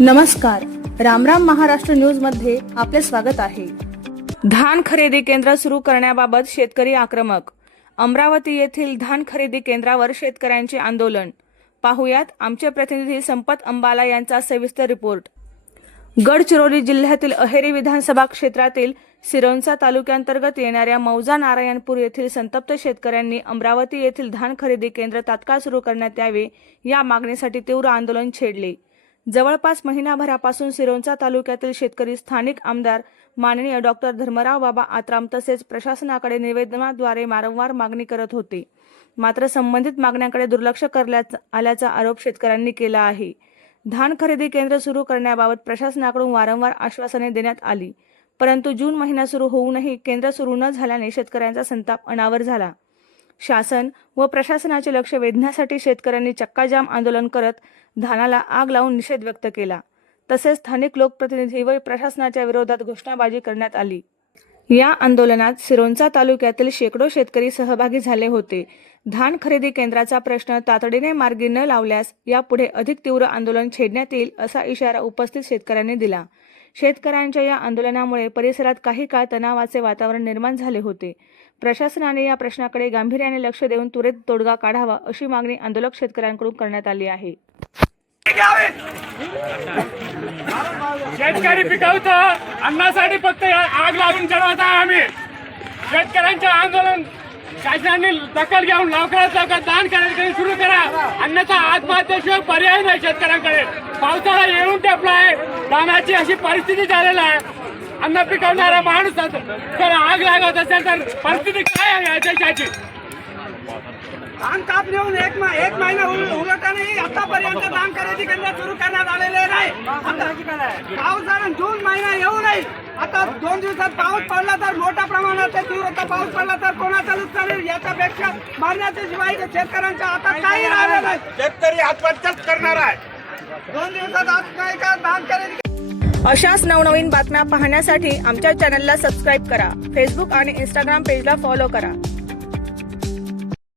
नमस्कार, रामराम महाराष्ट्र न्यूज मध्ये आपले स्वागत आहे। धान खरेदी केंद्र सुरू करण्याबाबत शेतकरी आक्रमक। अमरावती येथील धान खरेदी केंद्रावर शेतकऱ्यांचे आंदोलन। पाहुयात आमचे प्रतिनिधी संपत अंबाला यांचा सविस्तर रिपोर्ट। गडचिरोली जिल्ह्यातील अहेरी विधानसभा क्षेत्रातील सिरोंचा तालुक्यांतर्गत येणाऱ्या मौजा नारायणपूर येथील संतप्त शेतकऱ्यांनी अमरावती येथील धान खरेदी केंद्र तात्काळ सुरू करण्यात यावे या मागणीसाठी तीव्र आंदोलन छेडले। जवळपास महिनाभरापासून सिरोंचा तालुक्यातील शेतकरी स्थानिक आमदार माननीय डॉक्टर धर्मराव बाबा आत्राम तसेच प्रशासनाकडे निवेदनाद्वारे वारंवार मागणी करत होते, मात्र संबंधित मागण्यांकडे दुर्लक्ष करण्यात आल्याचा आरोप शेतकऱ्यांनी केला आहे। धान खरेदी केंद्र सुरू करण्याबाबत प्रशासनाकडून वारंवार आश्वासने देण्यात आली, परंतु जून महिना सुरू होऊनही केंद्र सुरू न झाल्याने शेतकऱ्यांचा संताप अनावर झाला। शासन व प्रशासनाचे लक्ष वेधण्यासाठी शेतकऱ्यांनी चक्काजाम आंदोलन करत धानाला आग लावून निषेध व्यक्त केला। तसेच स्थानिक लोकप्रतिनिधी व प्रशासनाच्या विरोधात घोषणाबाजी करण्यात आली। या आंदोलनात सिरोंचा तालुक्यातील शेकडो शेतकरी सहभागी झाले होते। धान खरेदी केंद्राचा प्रश्न तातडीने मार्गी न लावल्यास यापुढे अधिक तीव्र आंदोलन छेडण्यात येईल असा इशारा उपस्थित शेतकऱ्यांनी दिला। शेतकऱ्यांच्या या आंदोलनामुळे परिसरात काही काळ तणावाचे वातावरण निर्माण झाले होते। प्रशासनाने या प्रश्नाकडे गांभीर्याने लक्ष देऊन त्वरित तोडगा काढावा अशी मागणी आंदोलक शेतकऱ्यांकडून करण्यात आली आहे। शेतकरी पिकवतो अन्नासाठी फक्त आग लावून जळवत आहे आम्ही। शेतकऱ्यांचे आंदोलन शासनाने दखल घेऊन लवकरात लवकर धान खरेदी सुरू करा, अन्यथा आत्महत्येशिवाय पर्याय नाही शेतकऱ्यांकडे। पावसाळा येऊन टेपला आहे, धानाची अशी परिस्थिती झालेली आहे। अन्न पिकवणारा माणूस जर आग लागत असेल तर परिस्थिती काय आहे देशाची? धान कापणी होऊन एक महिना उलट नाही, आतापर्यंत धान खरेदी केंद्र सुरू करण्यात आलेले नाही। पाऊस झाला, जून महिना येऊ नाही। आता 2 दिवसात पाऊस पडला तर मोठ्या प्रमाणात तीव्रता पाऊस पडला तर कोणाचा नुकसान होईल याच्यापेक्षा मारण्याच्या शिवाय शेतकऱ्यांच्या हातात काही राहिलं नाही। शेतकरी आत्महत्याच करणार आहे। 2 दिवसात आज काय का धान खरेदी। अशाच नवनवीन बातम्या पाहण्यासाठी आमच्या चॅनलला सबस्क्राईब करा। फेसबुक आणि इंस्टाग्राम पेजला फॉलो करा।